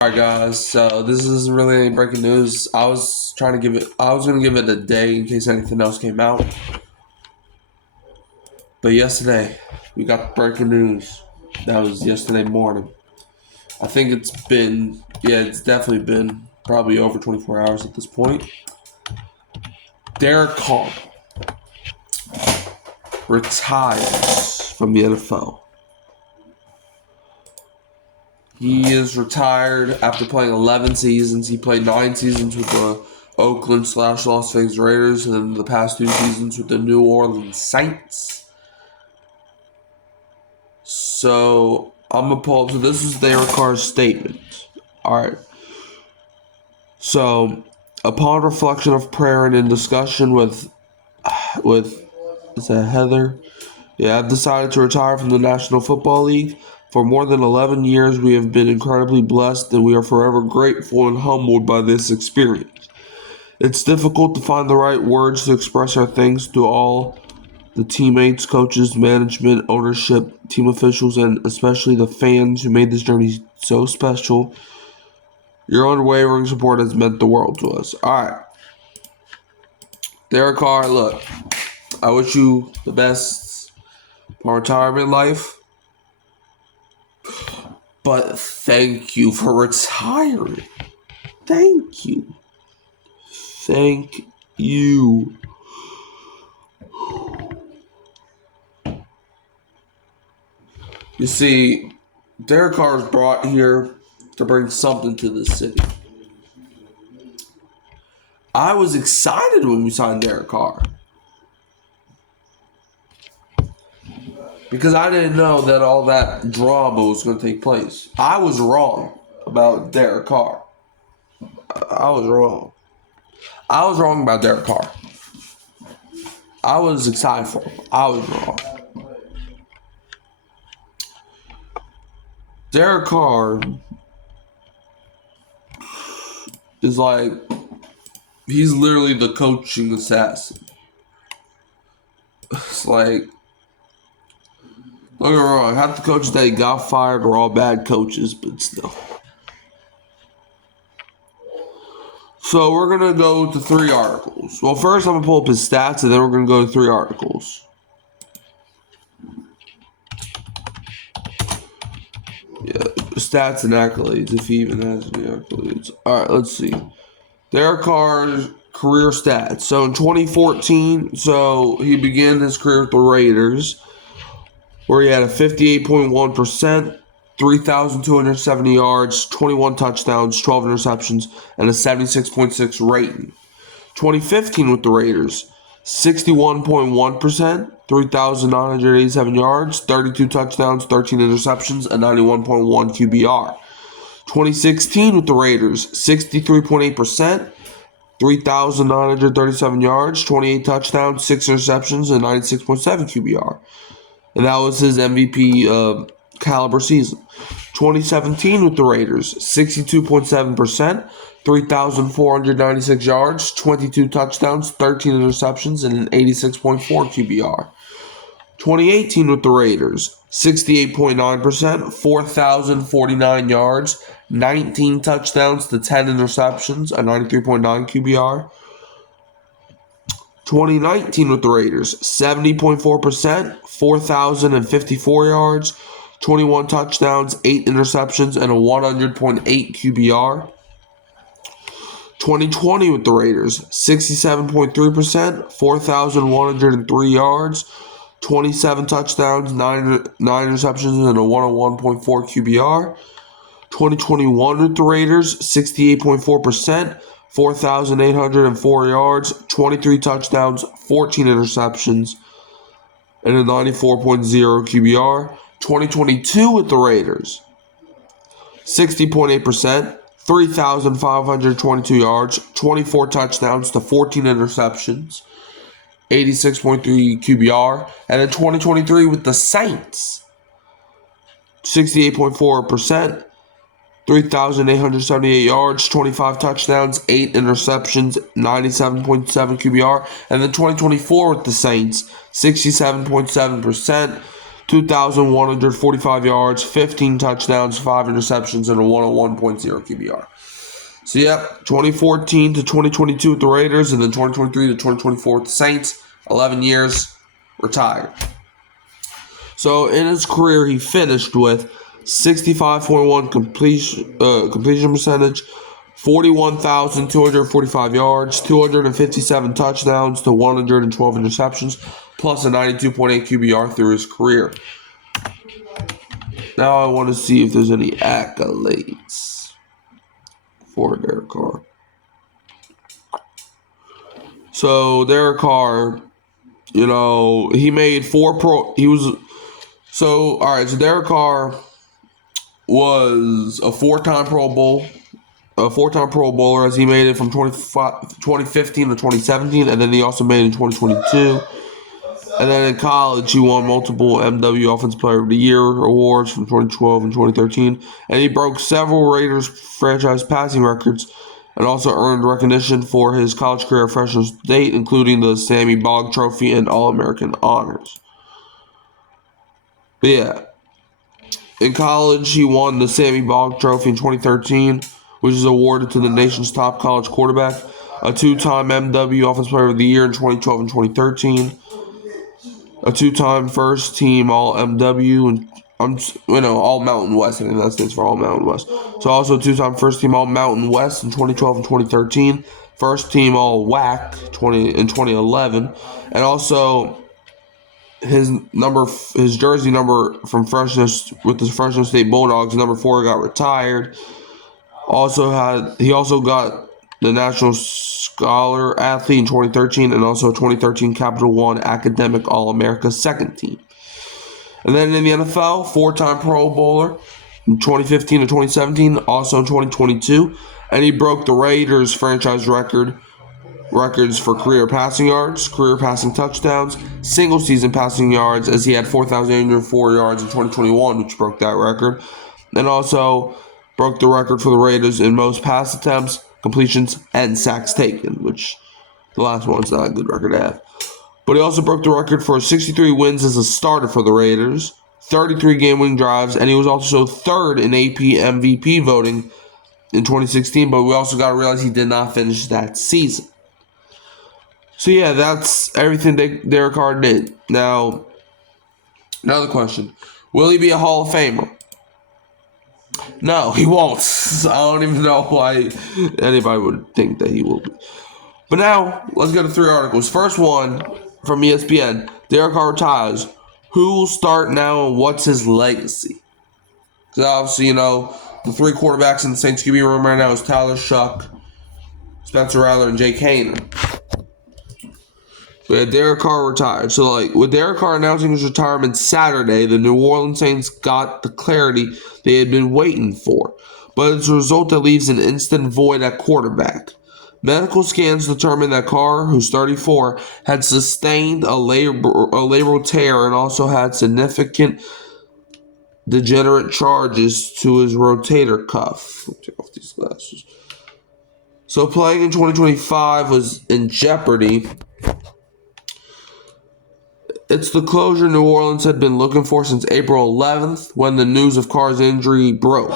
Alright guys, so this isn't really any breaking news. I was gonna give it a day in case anything else came out. But yesterday, we got breaking news. That was yesterday morning. I think it's definitely been probably over 24 hours at this point. Derek Carr retires from the NFL. He is retired after playing 11 seasons. He played 9 seasons with the Oakland/Las Vegas Raiders and then the past 2 seasons with the New Orleans Saints. So I'm gonna pull up. So this is Derek Carr's statement. All right. So upon reflection of prayer and in discussion with is that Heather? Yeah, I've decided to retire from the National Football League. For more than 11 years, we have been incredibly blessed, and we are forever grateful and humbled by this experience. It's difficult to find the right words to express our thanks to all the teammates, coaches, management, ownership, team officials, and especially the fans who made this journey so special. Your unwavering support has meant the world to us. All right. Derek Carr, look, I wish you the best for retirement life. But thank you for retiring. Thank you. Thank you. You see, Derek Carr is brought here to bring something to the city. I was excited when we signed Derek Carr. Because I didn't know that all that drama was going to take place. I was wrong about Derek Carr. I was wrong. I was wrong about Derek Carr. I was excited for him. I was wrong. Derek Carr is like, he's literally the coaching assassin. It's like, don't get me wrong, half the coaches that got fired were all bad coaches, but still. So we're going to go to 3 articles. Well, first I'm going to pull up his stats, and then we're going to go to 3 articles. Yeah, stats and accolades, if he even has any accolades. All right, let's see. Derek Carr's career stats. So in 2014, he began his career with the Raiders, where he had a 58.1%, 3,270 yards, 21 touchdowns, 12 interceptions, and a 76.6 rating. 2015 with the Raiders, 61.1%, 3,987 yards, 32 touchdowns, 13 interceptions, and 91.1 QBR. 2016 with the Raiders, 63.8%, 3,937 yards, 28 touchdowns, 6 interceptions, and 96.7 QBR. And that was his MVP caliber season. 2017 with the Raiders, 62.7%, 3,496 yards, 22 touchdowns, 13 interceptions, and an 86.4 QBR. 2018 with the Raiders, 68.9%, 4,049 yards, 19 touchdowns to 10 interceptions, a 93.9 QBR. 2019 with the Raiders, 70.4%, 4,054 yards, 21 touchdowns, 8 interceptions, and a 100.8 QBR. 2020 with the Raiders, 67.3%, 4,103 yards, 27 touchdowns, 9 interceptions, and a 101.4 QBR. 2021 with the Raiders, 68.4%, 4,804 yards, 23 touchdowns, 14 interceptions, and a 94.0 QBR. 2022 with the Raiders, 60.8%, 3,522 yards, 24 touchdowns to 14 interceptions, 86.3 QBR. And then 2023 with the Saints, 68.4%, 3,878 yards, 25 touchdowns, 8 interceptions, 97.7 QBR. And then 2024 with the Saints, 67.7%, 2,145 yards, 15 touchdowns, 5 interceptions, and a 101.0 QBR. So, yep, 2014 to 2022 with the Raiders, and then 2023 to 2024 with the Saints. 11 years, retired. So, in his career, he finished with 65.1 completion percentage, 41,245 yards, 257 touchdowns to 112 interceptions, plus a 92.8 QBR through his career. Now I want to see if there's any accolades for Derek Carr. So Derek Carr, he made so Derek Carr was a four-time Pro Bowler, as he made it from 2015 to 2017, and then he also made it in 2022. And then in college, he won multiple MW Offensive Player of the Year awards from 2012 and 2013. And he broke several Raiders franchise passing records and also earned recognition for his college career freshman state, including the Sammy Bogg Trophy and All-American honors. But yeah, in college, he won the Sammy Bogg Trophy in 2013, which is awarded to the nation's top college quarterback, a two-time MW Offensive Player of the Year in 2012 and 2013, a two-time first-team All-MW, and All Mountain West. I think that stands for All Mountain West. So also two-time first-team All Mountain West in 2012 and 2013, first-team All WAC in 2011, and also his jersey number from with the Fresno State Bulldogs, number 4, got retired. He also got the National Scholar Athlete in 2013, and also 2013 Capital One Academic All-America second team. And then in the NFL, 4-time Pro Bowler in 2015 to 2017, also in 2022, and he broke the Raiders franchise records for career passing yards, career passing touchdowns, single season passing yards, as he had 4,804 yards in 2021, which broke that record, and also broke the record for the Raiders in most pass attempts, completions, and sacks taken, which the last one's not a good record to have. But he also broke the record for 63 wins as a starter for the Raiders, 33 game-winning drives, and he was also third in AP MVP voting in 2016, but we also got to realize he did not finish that season. So yeah, that's everything Derek Carr did. Now, another question. Will he be a Hall of Famer? No, he won't. I don't even know why anybody would think that he will be. But now, let's go to 3 articles. First one from ESPN. Derek Carr retires. Who will start now and what's his legacy? Because obviously, the 3 quarterbacks in the Saints QB room right now is Tyler Shuck, Spencer Rattler, and Jake Haener. So yeah, Derek Carr retired. So with Derek Carr announcing his retirement Saturday, the New Orleans Saints got the clarity they had been waiting for. But it's a result that leaves an instant void at quarterback. Medical scans determined that Carr, who's 34, had sustained a labral tear and also had significant degenerate charges to his rotator cuff. Let me take off these glasses. So playing in 2025 was in jeopardy. It's the closure New Orleans had been looking for since April 11th, when the news of Carr's injury broke.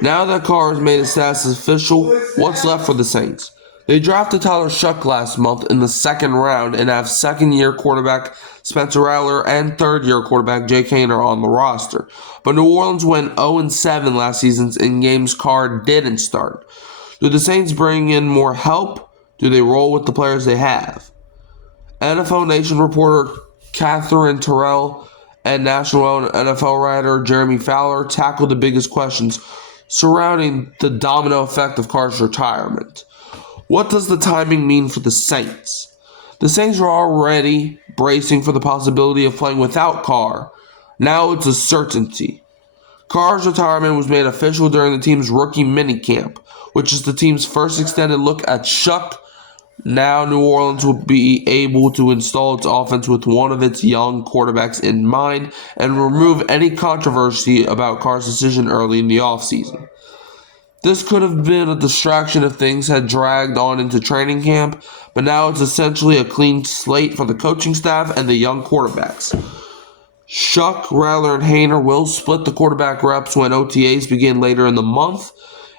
Now that Carr has made his status official, what's left for the Saints? They drafted Tyler Shuck last month in the 2nd round and have second-year quarterback Spencer Rattler and third-year quarterback Jake Haener on the roster. But New Orleans went 0-7 last season in games Carr didn't start. Do the Saints bring in more help? Do they roll with the players they have? NFL Nation reporter Catherine Terrell and national NFL writer Jeremy Fowler tackled the biggest questions surrounding the domino effect of Carr's retirement. What does the timing mean for the Saints? The Saints were already bracing for the possibility of playing without Carr. Now it's a certainty. Carr's retirement was made official during the team's rookie minicamp, which is the team's first extended look at Shuck. Now New Orleans will be able to install its offense with one of its young quarterbacks in mind and remove any controversy about Carr's decision early in the offseason. This could have been a distraction if things had dragged on into training camp, but now it's essentially a clean slate for the coaching staff and the young quarterbacks. Shuck, Rattler, and Hayner will split the quarterback reps when OTAs begin later in the month.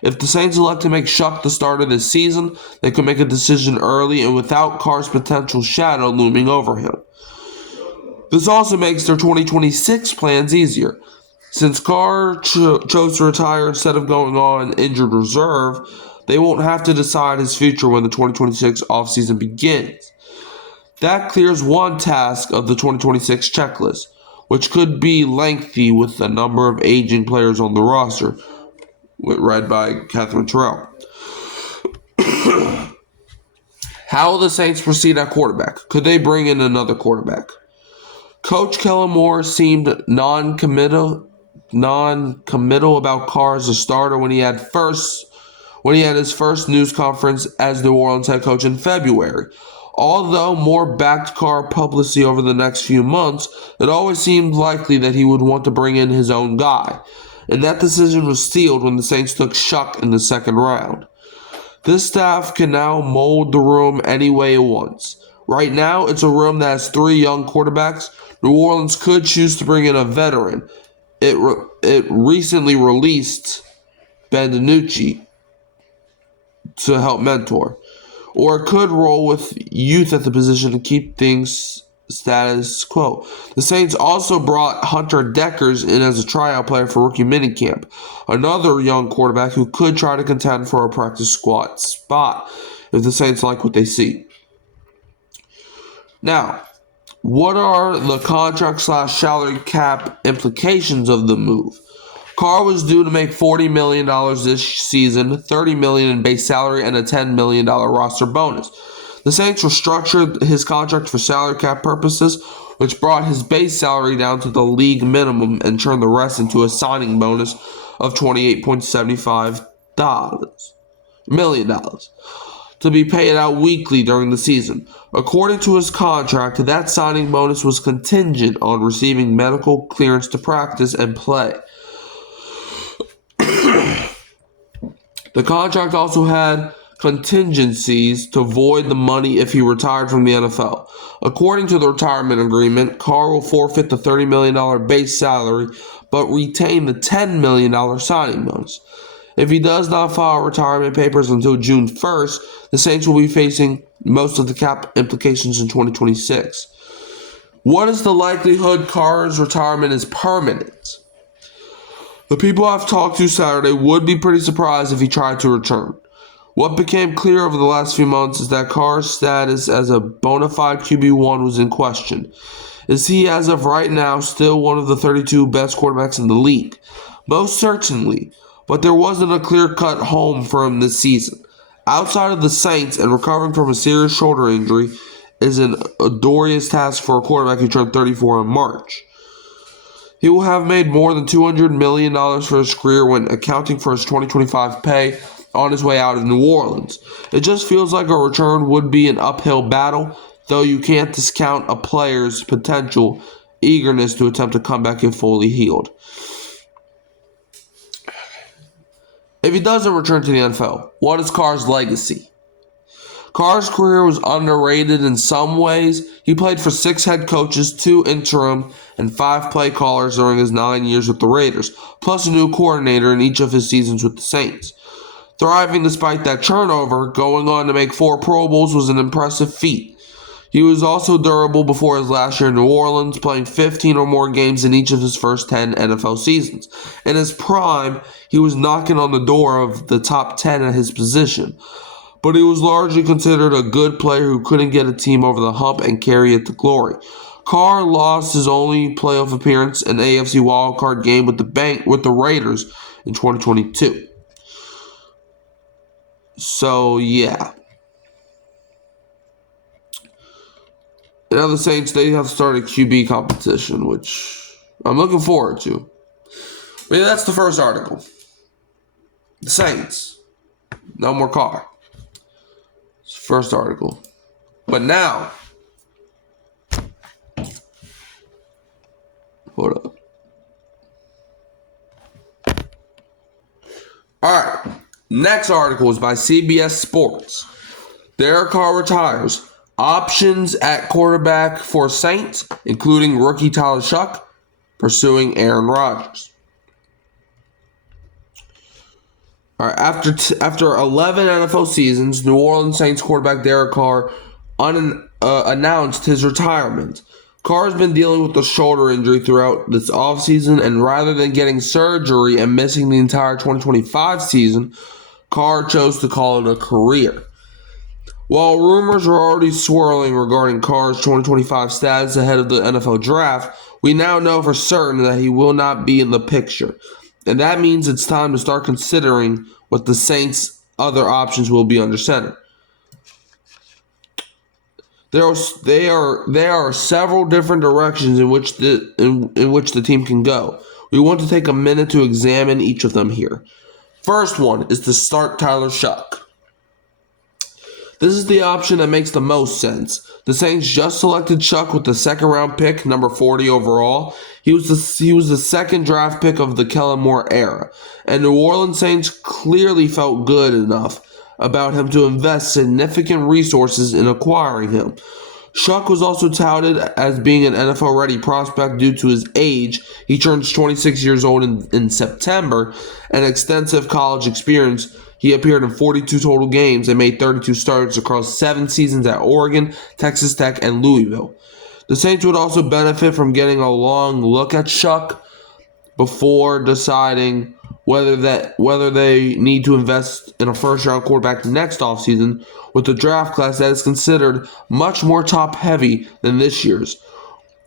If the Saints elect to make Shuck the starter this season, they could make a decision early and without Carr's potential shadow looming over him. This also makes their 2026 plans easier. Since Carr chose to retire instead of going on injured reserve, they won't have to decide his future when the 2026 offseason begins. That clears one task of the 2026 checklist, which could be lengthy with the number of aging players on the roster, read by Catherine Terrell. How will the Saints proceed at quarterback? Could they bring in another quarterback? Coach Kellen Moore seemed non-committal about Carr as a starter when he had his first news conference as New Orleans head coach in February. Although Moore backed Carr publicly over the next few months, it always seemed likely that he would want to bring in his own guy, and that decision was sealed when the Saints took Shuck in the second round. This staff can now mold the room any way it wants. Right now, it's a room that has 3 young quarterbacks. New Orleans could choose to bring in a veteran. It recently released Ben DiNucci to help mentor. Or it could roll with youth at the position to keep things status quo. The Saints also brought Hunter Deckers in as a tryout player for rookie minicamp, another young quarterback who could try to contend for a practice squad spot if the Saints like what they see. Now, what are the contract/salary cap implications of the move? Carr was due to make $40 million this season, $30 million in base salary, and a $10 million roster bonus. The Saints restructured his contract for salary cap purposes, which brought his base salary down to the league minimum and turned the rest into a signing bonus of $28.75 million to be paid out weekly during the season. According to his contract, that signing bonus was contingent on receiving medical clearance to practice and play. The contract also had contingencies to void the money if he retired from the NFL. According to the retirement agreement, Carr will forfeit the $30 million base salary but retain the $10 million signing bonus. If he does not file retirement papers until June 1st, the Saints will be facing most of the cap implications in 2026. What is the likelihood Carr's retirement is permanent? The people I've talked to Saturday would be pretty surprised if he tried to return. What became clear over the last few months is that Carr's status as a bona fide QB1 was in question. Is he, as of right now, still one of the 32 best quarterbacks in the league? Most certainly, but there wasn't a clear-cut home for him this season. Outside of the Saints and recovering from a serious shoulder injury is an arduous task for a quarterback who turned 34 in March. He will have made more than $200 million for his career when accounting for his 2025 pay on his way out of New Orleans. It just feels like a return would be an uphill battle, though you can't discount a player's potential eagerness to attempt to come back if fully healed. If he doesn't return to the NFL, what is Carr's legacy? Carr's career was underrated in some ways. He played for 6 head coaches, 2 interim, and 5 play callers during his 9 years with the Raiders, plus a new coordinator in each of his seasons with the Saints. Thriving despite that turnover, going on to make 4 Pro Bowls was an impressive feat. He was also durable before his last year in New Orleans, playing 15 or more games in each of his first 10 NFL seasons. In his prime, he was knocking on the door of the top 10 at his position, but he was largely considered a good player who couldn't get a team over the hump and carry it to glory. Carr lost his only playoff appearance, an AFC wildcard game with the Raiders in 2022. So, yeah. Now the Saints, they have started QB competition, which I'm looking forward to. But yeah, that's the first article. The Saints. No more Carr. It's the first article. But now, hold up. Alright. Next article is by CBS Sports. Derek Carr retires. Options at quarterback for Saints, including rookie Tyler Shuck, pursuing Aaron Rodgers. All right, after 11 NFL seasons, New Orleans Saints quarterback Derek Carr announced his retirement. Carr has been dealing with a shoulder injury throughout this offseason, and rather than getting surgery and missing the entire 2025 season, Carr chose to call it a career. While rumors are already swirling regarding Carr's 2025 status ahead of the NFL draft, we now know for certain that he will not be in the picture. And that means it's time to start considering what the Saints' other options will be under center. There are several different directions in which the team can go. We want to take a minute to examine each of them here. First one is to start Tyler Shough. This is the option that makes the most sense. The Saints just selected Shough with the second round pick, number 40 overall. He was the second draft pick of the Kellen Moore era, and New Orleans Saints clearly felt good enough about him to invest significant resources in acquiring him. Shough was also touted as being an NFL-ready prospect due to his age. He turns 26 years old in September, and extensive college experience. He appeared in 42 total games and made 32 starts across 7 seasons at Oregon, Texas Tech, and Louisville. The Saints would also benefit from getting a long look at Shough before deciding whether they need to invest in a first-round quarterback next offseason with a draft class that is considered much more top-heavy than this year's.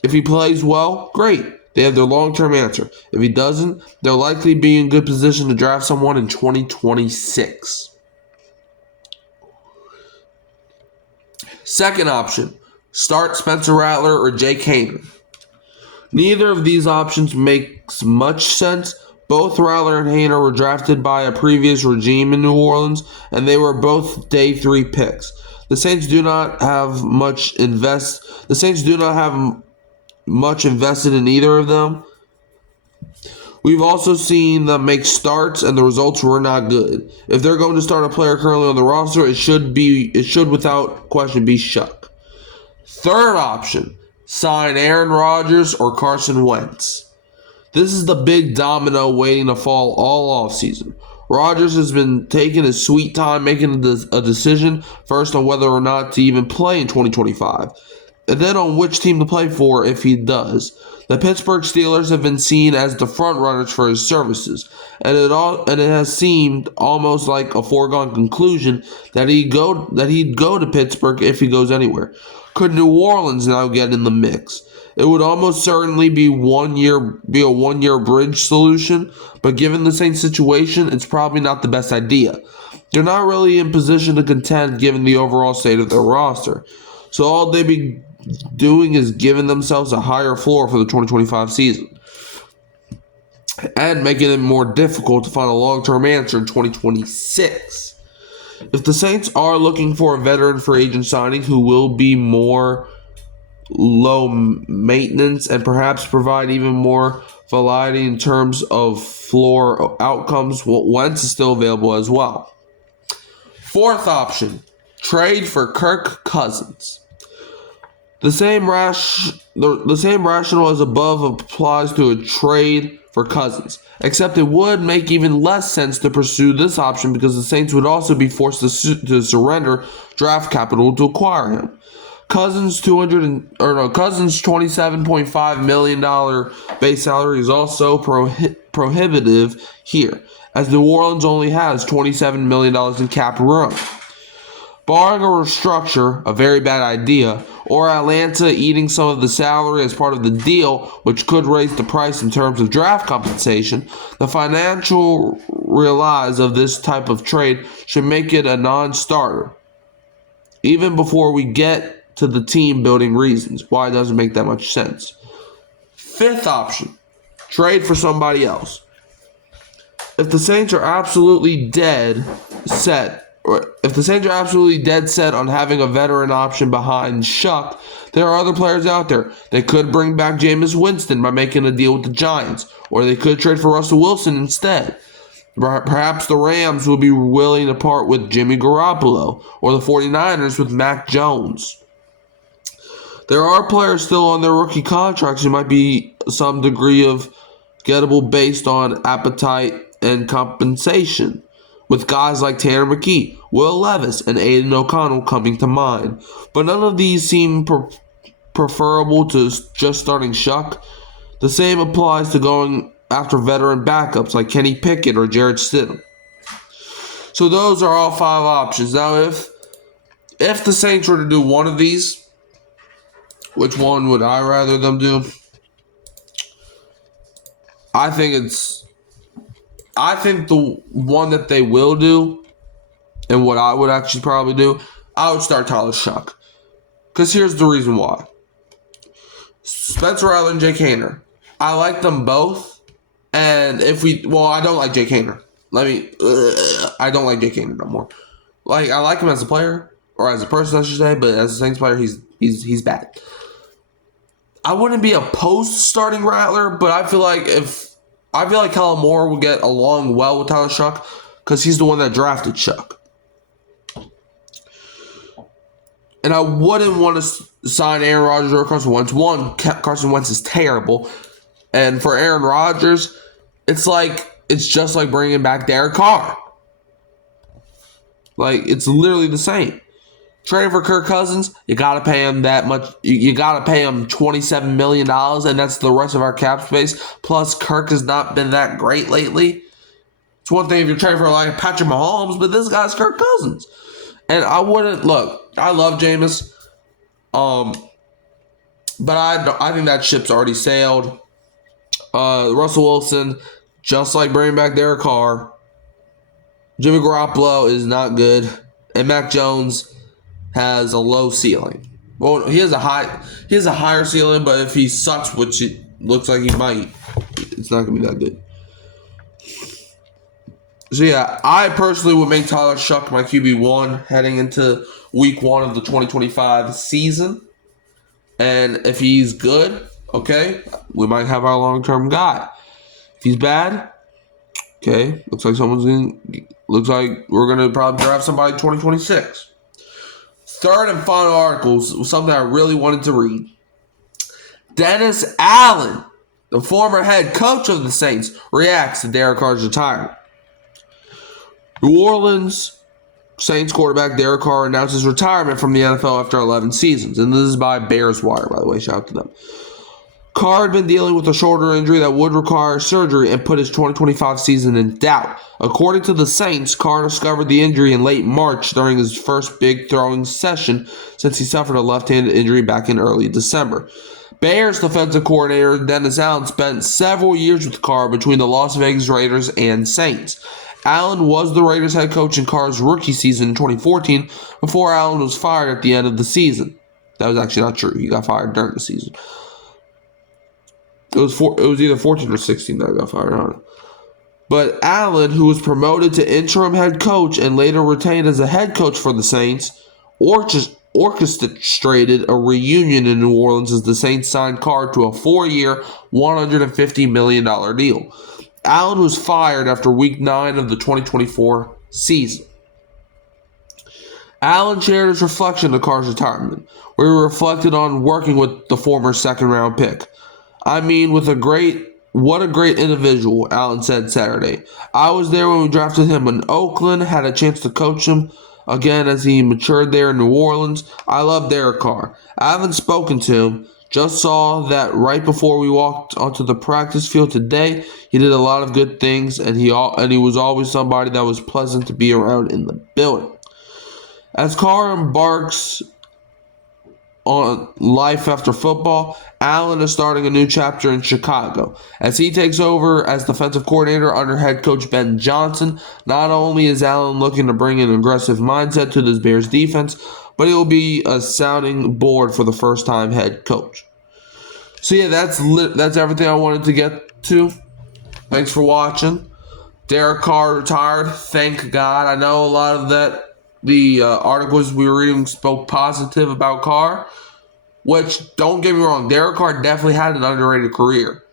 If he plays well, great. They have their long-term answer. If he doesn't, they'll likely be in good position to draft someone in 2026. Second option, start Spencer Rattler or Jake Haener. Neither of these options makes much sense. Both Rattler and Haener were drafted by a previous regime in New Orleans, and they were both day 3 picks. The Saints do not have much invested in either of them. We've also seen them make starts, and the results were not good. If they're going to start a player currently on the roster, it should without question be Shough. Third option, sign Aaron Rodgers or Carson Wentz. This is the big domino waiting to fall all offseason. Rodgers has been taking his sweet time making a decision, first on whether or not to even play in 2025, and then on which team to play for if he does. The Pittsburgh Steelers have been seen as the front runners for his services, and it has seemed almost like a foregone conclusion that he'd go to Pittsburgh if he goes anywhere. Could New Orleans now get in the mix? It would almost certainly be a one-year bridge solution, but given the Saints situation, it's probably not the best idea. They're not really in position to contend given the overall state of their roster. So all they'd be doing is giving themselves a higher floor for the 2025 season and making it more difficult to find a long-term answer in 2026. If the Saints are looking for a veteran free agent signing who will be more low maintenance and perhaps provide even more variety in terms of floor outcomes, Wentz is still available as well. Fourth option, trade for Kirk Cousins. The same rationale as above applies to a trade for Cousins, except it would make even less sense to pursue this option because the Saints would also be forced to surrender draft capital to acquire him. Cousins' $27.5 million base salary is also prohibitive here, as New Orleans only has $27 million in cap room. Barring a restructure, a very bad idea, or Atlanta eating some of the salary as part of the deal, which could raise the price in terms of draft compensation, the financial realize of this type of trade should make it a non-starter. Even before we get to the team building reasons why it doesn't make that much sense. Fifth option, trade for somebody else. If the Saints are absolutely dead set on having a veteran option behind Shough, there are other players out there. They could bring back Jameis Winston by making a deal with the Giants, or they could trade for Russell Wilson instead. Perhaps the Rams will be willing to part with Jimmy Garoppolo, or the 49ers with Mac Jones. There are players still on their rookie contracts who might be some degree of gettable based on appetite and compensation, with guys like Tanner McKee, Will Levis, and Aiden O'Connell coming to mind. But none of these seem preferable to just starting Shuck. The same applies to going after veteran backups like Kenny Pickett or Jared Stidham. So those are all 5 options. Now, if the Saints were to do one of these, which one would I rather them do? I think the one that they will do, and what I would actually probably do, I would start Tyler Shuck. Because here's the reason why. Spencer Rattler and Jake Haener. I like them both. And I don't like Jake Haener. I don't like Jake Haener no more. I like him as a player, or as a person, I should say, but as a Saints player, he's bad. I wouldn't be opposed to starting Rattler, but I feel like Kellen Moore would get along well with Tyler Shuck because he's the one that drafted Shuck. And I wouldn't want to sign Aaron Rodgers or Carson Wentz. One, Carson Wentz is terrible. And for Aaron Rodgers, it's just like bringing back Derek Carr. It's literally the same. Trading for Kirk Cousins, you got to pay him that much. You got to pay him $27 million, and that's the rest of our cap space. Plus, Kirk has not been that great lately. It's one thing if you're trading for Patrick Mahomes, but this guy's Kirk Cousins. And I wouldn't look. I love Jameis, but I think that ship's already sailed. Russell Wilson, just like bringing back Derek Carr. Jimmy Garoppolo is not good, and Mac Jones has a low ceiling. Well, he has a higher ceiling, but if he sucks, which it looks like he might, it's not gonna be that good. So yeah, I personally would make Tyler Shuck my QB1 heading into week 1 of the 2025 season. And if he's good, okay, we might have our long-term guy. If he's bad, okay, looks like we're gonna probably draft somebody in 2026. Third and final article was something I really wanted to read. Dennis Allen, the former head coach of the Saints, reacts to Derek Carr's retirement. New Orleans Saints quarterback Derek Carr announced his retirement from the NFL after 11 seasons. And this is by Bears Wire, by the way. Shout out to them. Carr had been dealing with a shoulder injury that would require surgery and put his 2025 season in doubt. According to the Saints, Carr discovered the injury in late March during his first big throwing session since he suffered a left-handed injury back in early December. Bears defensive coordinator Dennis Allen spent several years with Carr between the Las Vegas Raiders and Saints. Allen was the Raiders head coach in Carr's rookie season in 2014 before Allen was fired at the end of the season. That was actually not true. He got fired during the season. It was either 14 or 16 that I got fired on. But Allen, who was promoted to interim head coach and later retained as a head coach for the Saints, orchestrated a reunion in New Orleans as the Saints signed Carr to a 4-year, $150 million deal. Allen was fired after Week 9 of the 2024 season. Allen shared his reflection of Carr's retirement, where he reflected on working with the former second-round pick. I mean, what a great individual, Allen said Saturday. I was there when we drafted him in Oakland, had a chance to coach him again as he matured there in New Orleans. I love Derek Carr. I haven't spoken to him. Just saw that right before we walked onto the practice field today. He did a lot of good things, and he was always somebody that was pleasant to be around in the building. As Carr embarks on life after football, Allen is starting a new chapter in Chicago. As he takes over as defensive coordinator under head coach Ben Johnson, not only is Allen looking to bring an aggressive mindset to this Bears defense, but he will be a sounding board for the first-time head coach. So yeah, that's everything I wanted to get to. Thanks for watching. Derek Carr retired. Thank God. I know a lot of the articles we were reading spoke positive about Carr, which, don't get me wrong, Derek Carr definitely had an underrated career.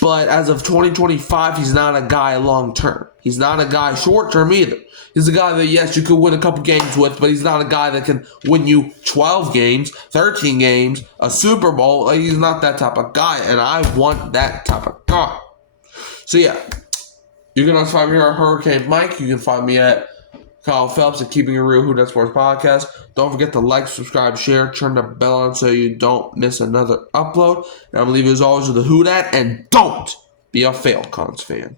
But as of 2025, he's not a guy long-term. He's not a guy short-term either. He's a guy that, yes, you could win a couple games with, but he's not a guy that can win you 12 games, 13 games, a Super Bowl. Like, he's not that type of guy, and I want that type of guy. So, yeah, you can also find me at Hurricane Mike. You can find me at Kyle Phelps at Keeping It Real Who That Sports Podcast. Don't forget to like, subscribe, share, turn the bell on so you don't miss another upload. And I'm going to leave you as always with the Who Dat, and don't be a Falcons fan.